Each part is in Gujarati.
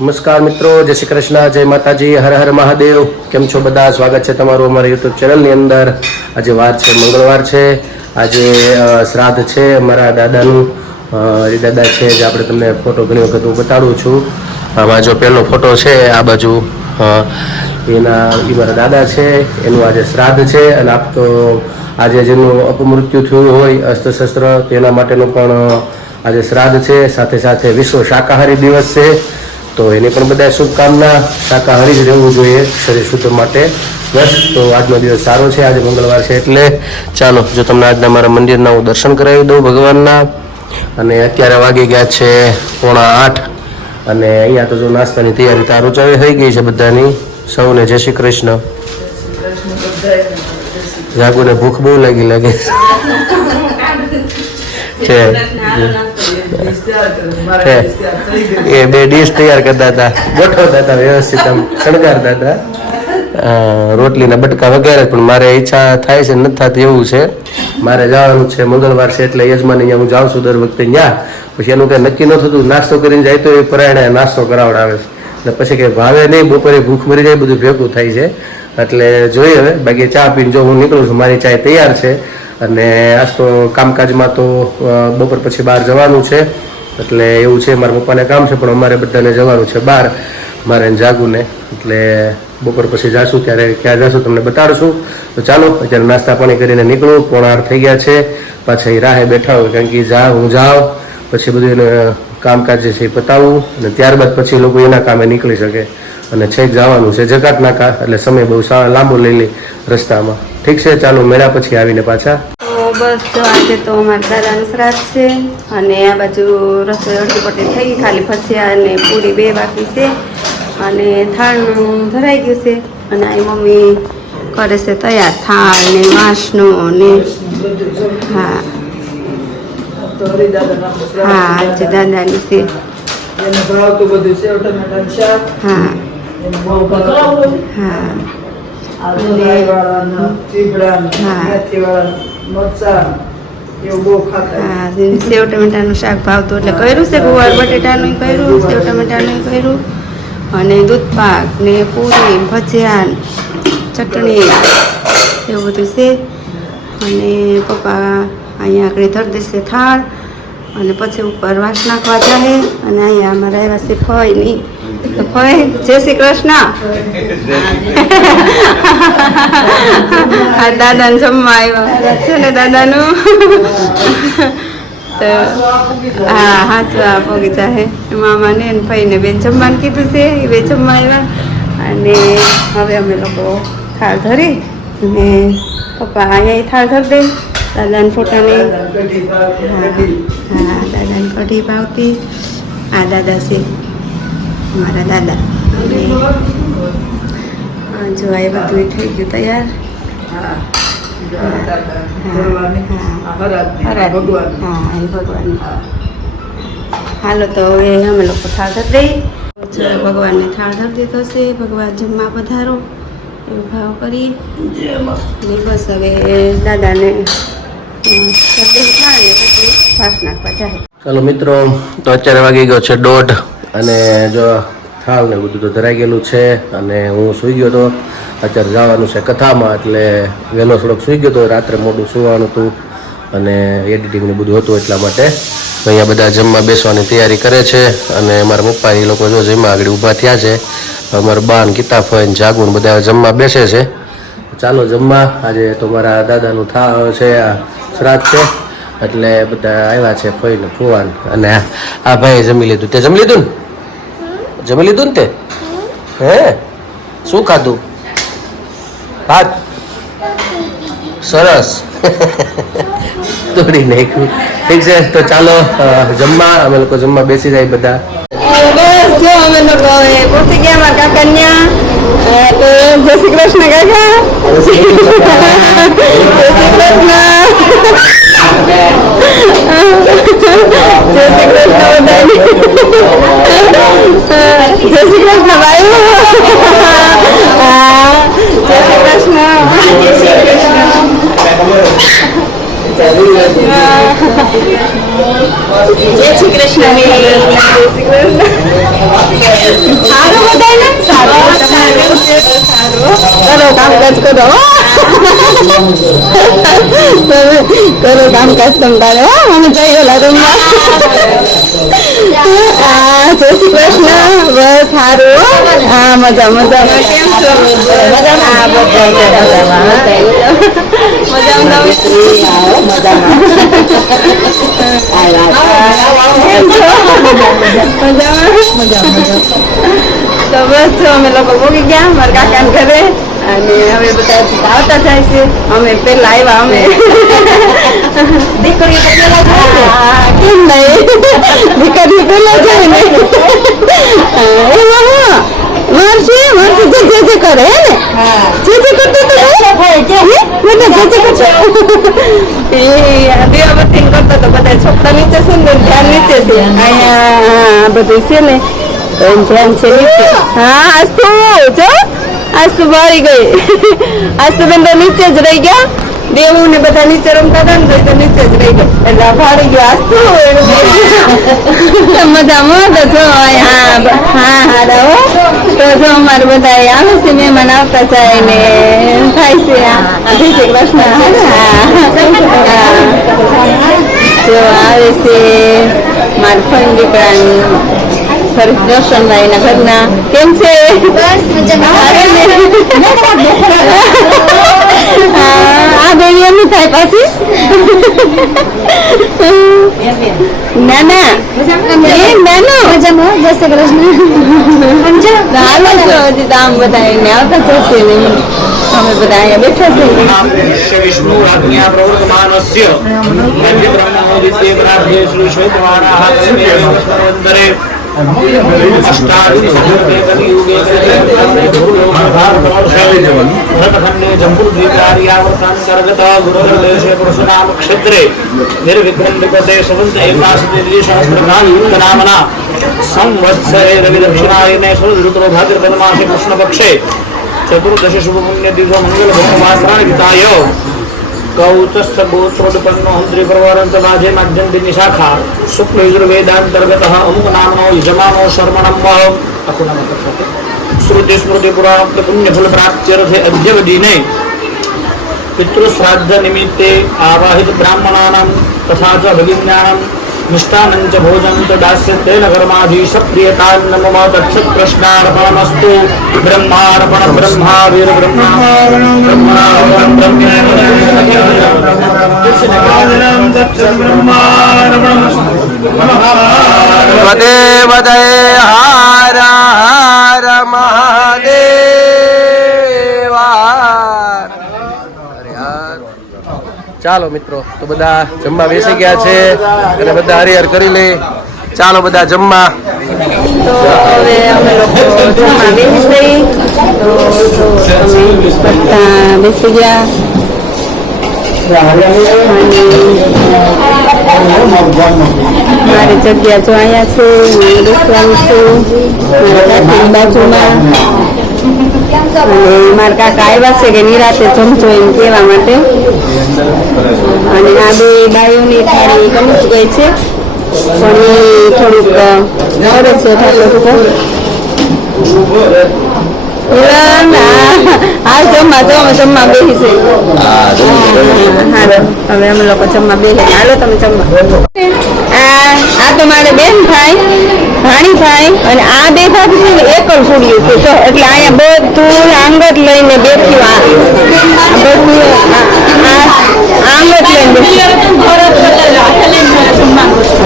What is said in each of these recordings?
નમસ્કાર મિત્રો, જય શ્રી કૃષ્ણ, જય માતાજી, હર હર મહાદેવ. કેમ છો બધા? સ્વાગત છે તમારું અમારા યુટ્યુબ ચેનલની અંદર. આજે વાર છે મંગળવાર છે. આજે શ્રાદ્ધ છે અમારા દાદાનું. એ દાદા છે જે આપણે તમને ફોટો ઘણી વખત હું બતાડું છું. આમાં જો પહેલો ફોટો છે આ બાજુ, એ મારા દાદા છે. એનું આજે શ્રાદ્ધ છે. અને આપ તો આજે જેનું અપમૃત્યુ થયું હોય અસ્ત્રશસ્ત્ર તેના માટેનું પણ આજે શ્રાદ્ધ છે. સાથે સાથે વિશ્વ શાકાહારી દિવસ છે. તો એની પણ બધા શુભકામના. શાકાહારી જ રહેવું જોઈએ શરીર શુદ્ધ માટે. બસ, તો આજનો દિવસ સારો છે. આજે મંગળવાર છે એટલે ચાલો જો તમને આજના મારા મંદિરના હું દર્શન કરાવી દઉં ભગવાનના. અને અત્યારે વાગી ગયા છે 7:45. અને અહીંયા તો જો નાસ્તાની તૈયારી તારું ચાવી થઈ ગઈ છે બધાની. સૌને જય શ્રી કૃષ્ણ. જાગુને ભૂખ બહુ લાગે છે. એ બે ડીશ તૈયાર કરતા હતા, ગોઠવતા હતા, વ્યવસ્થિત આમ શણગારતા હતા. રોટલીના બટકા વગેરે. પણ મારે ઈચ્છા થાય છે નથી થતી એવું છે. મારે જવાનું છે મંગળવાર છે એટલે યજમાન અહીંયા હું જાઉં છું દર વખતે ત્યાં. પછી એનું કંઈ નક્કી ન થતું. નાસ્તો કરીને જાય તો એ પરાયણે નાસ્તો કરાવડાવે છે. એટલે પછી કંઈ ભાવે નહીં, બપોરે ભૂખ મરી જાય, બધું ભેગું થાય છે. એટલે જોઈએ હવે. બાકી ચા પીને જો હું નીકળું છું, મારી ચાય તૈયાર છે. અને આજ તો કામકાજમાં તો બપોર પછી બહાર જવાનું છે. એટલે એવું છે, મારા પપ્પાને કામ છે પણ અમારે બધાને જવાનું છે બહાર, મારે જાગુને. એટલે બપોર પછી જાશું, ત્યારે ક્યાં જાશું તમને બતાડશું. તો ચાલો અત્યારે નાસ્તા પાણી કરીને નીકળું. 7:45 થઈ ગયા છે. પાછા એ રાહે બેઠા હોય, કારણ કે હું જાઉં પછી બધું એને કામકાજ જે છે એ પતાવવું. અને ત્યારબાદ પછી લોકો એના કામે નીકળી શકે. અને છેક જવાનું છે જકાત નાકા, એટલે સમય બહુ લાંબો લઈ લે રસ્તામાં. ઠીક છે, ચાલો મેળા પછી આવીને પાછા. બસ જો આજે તો અમારા દાદાનું શ્રાદ્ધ છે. અને આ બાજુ રસોઈ અડધી પટ્ટી થઈ ગઈ, ખાલી ભજીયા અને પૂરી 2 બાકી છે. અને થાળનું ધરાઈ ગયું છે. અને આ મમ્મી કરે છે તૈયાર થાળ ને વાસનું ને. હા હા, આજે દાદાની છે. હા સેવ ટમેટાનું શાક ભાવતું એટલે કર્યું છે. ગુવાર બટેટાનું કર્યું, સેવ ટમેટાનું કર્યું, અને દૂધ પાક ને પૂરી, ભજીયા, ચટણી એવું બધું છે. અને પપ્પા અહીંયા આગળ ધરી દેશે થાળ. અને પછી ઉપર વાસ નાખવા જાય. અને અહીંયા અમારા એવા છે ફઈ નહીં તો ફઈ જય શ્રી કૃષ્ણ. આ દાદાને જમવા આવ્યા છે ને દાદાનું. તો હા હાચવા પોગી જાય. મામા ને ફઈને બેન જમવાનું કીધું છે, એ બે જમવા આવ્યા. અને હવે અમે લોકો થાળ ધરી અને પપ્પા અહીંયા થાળ ધરી દે. દાદાને ફોટાની હા દાદાની કઢી ભાવતી. આ દાદા છે મારા દાદા. અને જો એ બધું થઈ ગયું તૈયાર. હા એ ભગવાન. હાલો તો હવે અમે લોકો થાળ ધરી દઈ. ભગવાનને થાળ ધરી દીધો છે. ભગવાન જમવા પધારો એવું ભાવ કરી. બસ હવે દાદાને ચાલો મિત્રો, તો અત્યારે વાગી ગયો છે 1:30. અને જો થાળ ને બધું તો ધરાઈ ગયેલું છે. અને હું સૂઈ ગયો હતો. અત્યારે જવાનું છે કથામાં, એટલે વહેલો થોડોક સૂઈ ગયો હતો. રાત્રે મોડું સુવાનું હતું અને એડિટિંગ ને બધું હતું એટલા માટે. અહીંયા બધા જમવા બેસવાની તૈયારી કરે છે. અને મારા પપ્પા એ લોકો જો જમવા આગળ ઊભા થયા છે. અમારા બા ને કિતાફઈ જાગુ ને બધા જમવા બેસે છે. ચાલો જમવા. આજે તો મારા દાદાનું છે, આ શ્રાદ્ધ છે એટલે બધા આવ્યા છે, ફઈ ને ફુવાન. અને આ ભાઈ જમી લીધું. તે જમી લીધું ને? જમી લીધું ને તે? હે શું ખાધું? ભાત. સરસ. તોડી નાખ્યું. ઠીક છે, તો ચાલો જમવા. અમે લોકો જમવા બેસી જાય બધા. બસ જો અમે લોકો પહોંચી ગયા અમારા કાકા ન્યા. તો જય શ્રી કૃષ્ણ કાકા. જય શ્રી કૃષ્ણ. જય શ્રી કૃષ્ણ બધાને. જય શ્રી કૃષ્ણ ભાઈ. જય શ્રી કૃષ્ણ. જય શ્રી કૃષ્ણ. જય શ્રી કૃષ્ણ. કામકાજ કરો કરો કામકાજ તમ તારે અમે જઈ ગયેલા રૂમમાં જય શ્રી કૃષ્ણ બસ સારું હા મજા મજામાં કેમ છો તો બસ અમે લોકો ભોગી ગયા મારા કાકાના ઘરે અને હવે બધા આવતા જાય છે અમે પેલા આવ્યા અમે દીકરીઓ કેમ નહીં દીકરીઓ પેલા જાય ને જે કરે હે ને જે કરતો તો દીવાબત્તી કરતો તો બધા છોકરા નીચે છે ને ધ્યાન નીચે છે અહીંયા બધું છે ને ધ્યાન છે નીચે હા આજ તો બારી ગઈ આજ તો બેન નીચે જ રહી ગયા દેવું ને બધા નીચે રમતા હતા ને તો નીચે જ રહી ગયા એટલે ભાડી ગયો આજ તો મજામાં તો જો હા રહો તો જો અમારે બધા આવે છે મહેમાન આવતા જાય ને થાય છે જય શ્રી કૃષ્ણ જો આવે છે મારા ફોન દીકરા ફરી દર્શનભાઈ ના ઘરના કેમ છે આ બેની એમની થાય પાછી નાના મજામાં જય શ્રી કૃષ્ણ આમ બધા એને આવતા જશે ને અમે બધા અહીંયા બેઠા છે વિષ્ણુ આજ્ઞા પ્રવર્તમાનસ્ય બ્રહ્મોદિત્ય પ્રાર્થ્ય શ્રી શ્વેતવારાહંતરે ક્ષેત્રે નિર્વિઘ્ન વિગતે સંવત્સરે રવિ દક્ષિણાયને ઋતુ ભાદ્રપદ માસે કૃષ્ણ પક્ષે ચતુર્દશી શુભ પુણ્ય દિવસો મંગલ ભક્તવાસરાણ ગીતાય ગૌતસ્થ ગોત્રોદપન્નો હંત્રી પ્રવરંત માજે માધ્યંતિની શાખા શુક્લ યુર્વેદાંતર્ગત અમુક નામનો યજમાનો શર્મણમ આખું નામ શ્રુતિ સ્મૃતિ પુરાણ પુણ્ય ફલ પ્રાપ્ત્યર્થે અદ્યવદીને પિતૃ શ્રાદ્ધ નિમિત્તે આવાહિત બ્રાહ્મણાનાં તથા ચ ભગિન્યાનાં નિષ્ઠાનં ચ ભોજન ચ દાસ્યતેન કર્માધીશ પ્રિયતાન નમઃ તત્સત કૃષ્ણાર્પણમસ્તુ બ્રહ્માર્પણ બ્રહ્મા વીર હાર હાર મહાદેવા. ચાલો મિત્રો તો બધા જમવા બેસી ગયા છે અને બધા હરિહર કરી લે. ચાલો બધા જમવા. તો હવે અમે લોકો જમવા બેસી તો બધા બેસી ગયા મારી જગ્યા જો અહીંયા છે હું બેસવાનું છું મારા કાકાની બાજુમાં અને મારા કાકા આવ્યા છે કે નિરાતે જમજો એમ કહેવા માટે અને આ બે બાયોની થાળી ગમી જ ગઈ છે પણ એ થોડુંક કરે છે હાલ જમવા બેસી છે હાલો હવે અમે લોકો જમવા બેસી હાલો તમે જમવા. આ તો મારે બેન થાય ભાણી થાય અને આ બે ભાગ છે ને એક જ છોડ્યું છે તો એટલે અહીંયા બધું આંગત લઈને બેઠ્યું બધું આંગત લઈને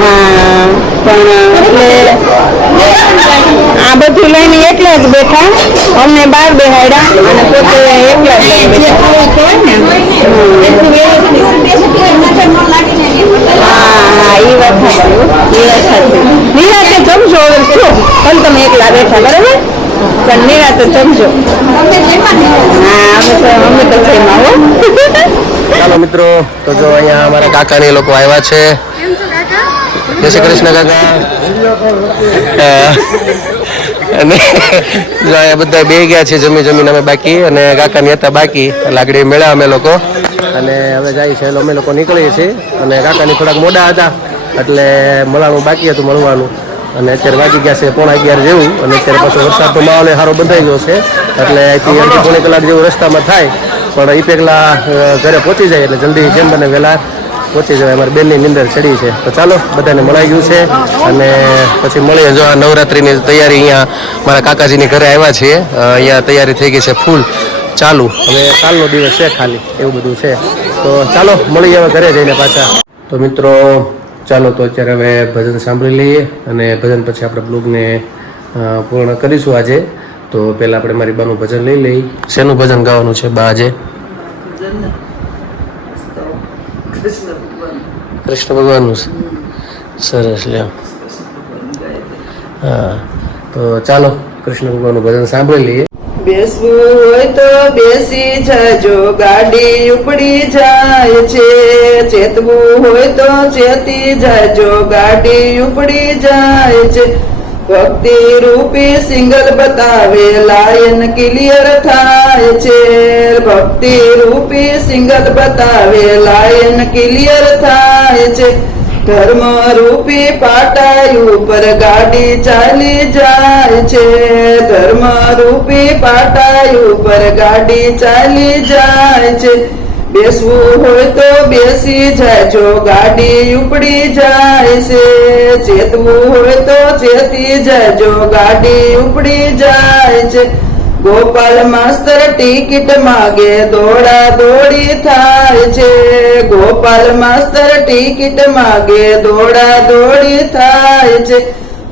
હા પણ એટલે આ બધું લઈને એકલા જ બેઠા અમને બહાર બેહાડ્યા અને પોતે એકલા જ લઈને બેઠા. હા એ વાત નિરાતે જમશો હવે શું પણ તમે એકલા બેઠા બરાબર પણ નિરાતે જમશો. હા અમે તો જેમાં હો. ચાલો મિત્રો તો જો અહીંયા અમારા કાકાની લોકો આવ્યા છે. જય શ્રી કૃષ્ણ કાકા. અને જો અહીંયા બધા બે ગયા છે જમીને અમે બાકી અને કાકાની હતા બાકી લાકડી મેળા અમે લોકો અને હવે જાય છે અમે લોકો નીકળીએ છીએ અને કાકાની થોડાક મોડા હતા એટલે મળવાનું બાકી હતું મળવાનું અને અત્યારે વાગી ગયા છે 11:30 જેવું અને અત્યારે પાછો વરસાદનો માહોલ સારો બંધાઈ ગયો છે એટલે અહીંથી અડધી પોણી કલાક જેવું રસ્તામાં થાય, પણ એ પહેલાં ઘરે પહોંચી જાય એટલે જલ્દી જેમ બને વહેલા પહોંચી જવાય. અમારી બેનની નીંદર ચડી છે. તો ચાલો, બધાને મળાઈ ગયું છે અને પછી મળીએ. જો આ નવરાત્રિની તૈયારી અહીંયા મારા કાકાજીની ઘરે આવ્યા છીએ. અહીંયા તૈયારી થઈ ગઈ છે ફૂલ ચાલુ. હવે કાલનો દિવસ છે ખાલી, એવું બધું છે. તો ચાલો મળીએ હવે ઘરે જઈને પાછા. તો મિત્રો ચાલો, તો અત્યારે હવે ભજન સાંભળી લઈએ અને ભજન પછી આપણે બ્લોગને પૂર્ણ કરીશું આજે. તો પહેલાં આપણે મારી બાનું ભજન લઈ લઈએ. શેનું ભજન ગાવાનું છે બા આજે? કૃષ્ણ ભગવાનનું છે. સરસ, લ્યો. હા, તો ચાલો કૃષ્ણ ભગવાનનું ભજન સાંભળી લઈએ. બેસવું હોય તો બેસી જાજો, ગાડી ઉપડી જાય છે. ચેતવું હોય તો ચેતી જાજો, ગાડી ઉપડી જાય છે. ભક્તિ રૂપી સિંગલ બતાવે, લાયન ક્લિયર થાય છે. ભક્તિ રૂપી સિંગલ બતાવે, લાયન ક્લિયર થાય છે. ધર્મ રૂપી પાટાઈ ઉપર ગાડી ચાલી જાય છે. ધર્મ રૂપી પાટાઈ ઉપર ગાડી ચાલી જાય છે. બેસવું હોય તો બેસી જાજો, ગાડી ઉપડી જાય છે. ચેતવું હોય તો ચેતી જાજો, ગાડી ઉપડી જાય છે. ગોપાલ માસ્તર ટિકિટ માગે, દોડા દોડી થાય છે. ગોપાલ માસ્તર ટિકિટ માગે, દોડા દોડી થાય છે.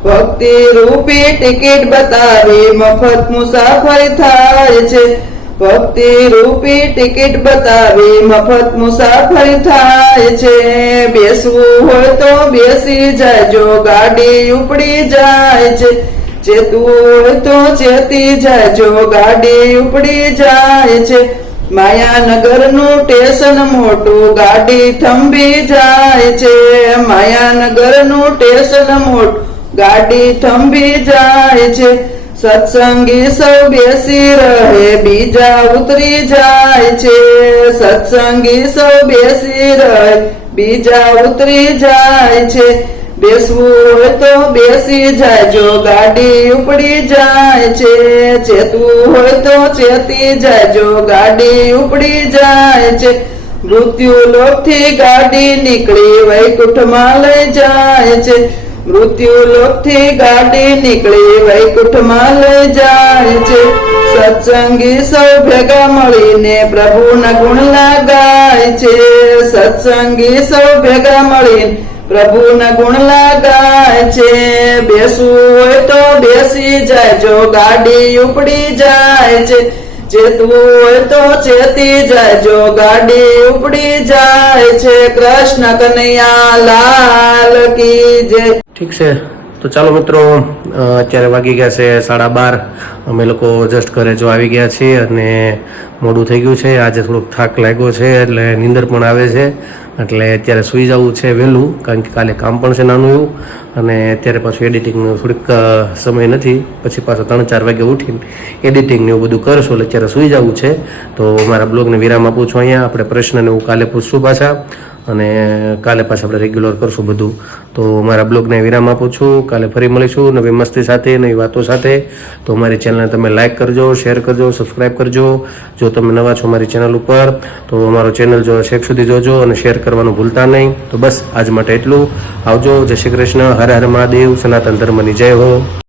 ભક્તિ રૂપી ટિકિટ બતાવી, મફત મુસાફરી થાય છે. ભક્તિ રૂપી ટિકિટ બતાવી, મફત મુસાફરી થાય છે. બેસવું હોય તો બેસી જાજો, ગાડી ઉપડી જાય છે. ચેતવું હોય તો ચેતી જાજો, ગાડી ઉપડી જાય છે. માયાનગર નું સ્ટેશન મોટું, ગાડી થંભી જાય છે. માયાનગર નું સ્ટેશન મોટું, ગાડી થંભી જાય છે. સત્સંગી સૌ બેસી રહે, બીજા ઉતરી જાય છે. સત્સંગી સૌ બેસી રહે, બીજા ઉતરી જાય છે. બેસવું હોય તો બેસી જાજો, ગાડી ઉપડી જાય છે. ચેતવું હોય તો ચેતી જાજો, ગાડી ઉપડી જાય છે. મૃત્યુ લોકથી ગાડી નીકળી વૈકુંઠમાં લઈ જાય છે. મૃત્યુ લોકથી ગાડી નીકળી વૈકુંઠમાં લઈ જાય છે. સત્સંગી સૌ ભેગા મળીને પ્રભુના ગુણલા ગાય છે. સત્સંગી સૌ ભેગા મળીને પ્રભુના ગુણલા ગાય છે. બેસવું હોય તો બેસી જાજો, ગાડી ઉપડી જાય છે. ચેતવું હોય તો ચેતી જાજો, ગાડી ઉપડી જાય છે. કૃષ્ણ કનૈયા લાલ કી જય. ઠીક છે, તો ચાલો મિત્રો, અત્યારે વાગી ગયા છે 12:30. અમે લોકો જસ્ટ ઘરે જો આવી ગયા છીએ અને મોડું થઈ ગયું છે. આજે થોડોક થાક લાગ્યો છે એટલે નીંદર પણ આવે છે. એટલે અત્યારે સૂઈ જવું છે વહેલું, કારણ કે કાલે કામ પણ છે નાનું એવું. અને અત્યારે પાછું એડિટિંગનું થોડીક સમય નથી, પછી પાછો 3-4 વાગે ઉઠીને એડિટિંગને એવું બધું કરશું. એટલે અત્યારે સૂઈ જવું છે. તો મારા બ્લોગને વિરામ આપું છું અહીંયા. આપણે પ્રશ્નને એવું કાલે પૂછશું પાછા, અને કાલે પાછા આપણે રેગ્યુલર કરશું બધું. તો મારા બ્લોગને વિરામ આપું છું. કાલે ફરી મળીશું નવી મસ્તી સાથે, નવી વાતો સાથે. તો મારી ચેનલને તમે લાઇક કરજો, શેર કરજો, સબસ્ક્રાઈબ કરજો. જો તમે નવા છો મારી ચેનલ ઉપર તો અમારો ચેનલ જો છેક સુધી જોજો અને શેર કરવાનું ભૂલતા નહીં. તો બસ આજ માટે એટલું. આવજો. જય શ્રી કૃષ્ણ. હર હર મહાદેવ. સનાતન ધર્મની જય હો.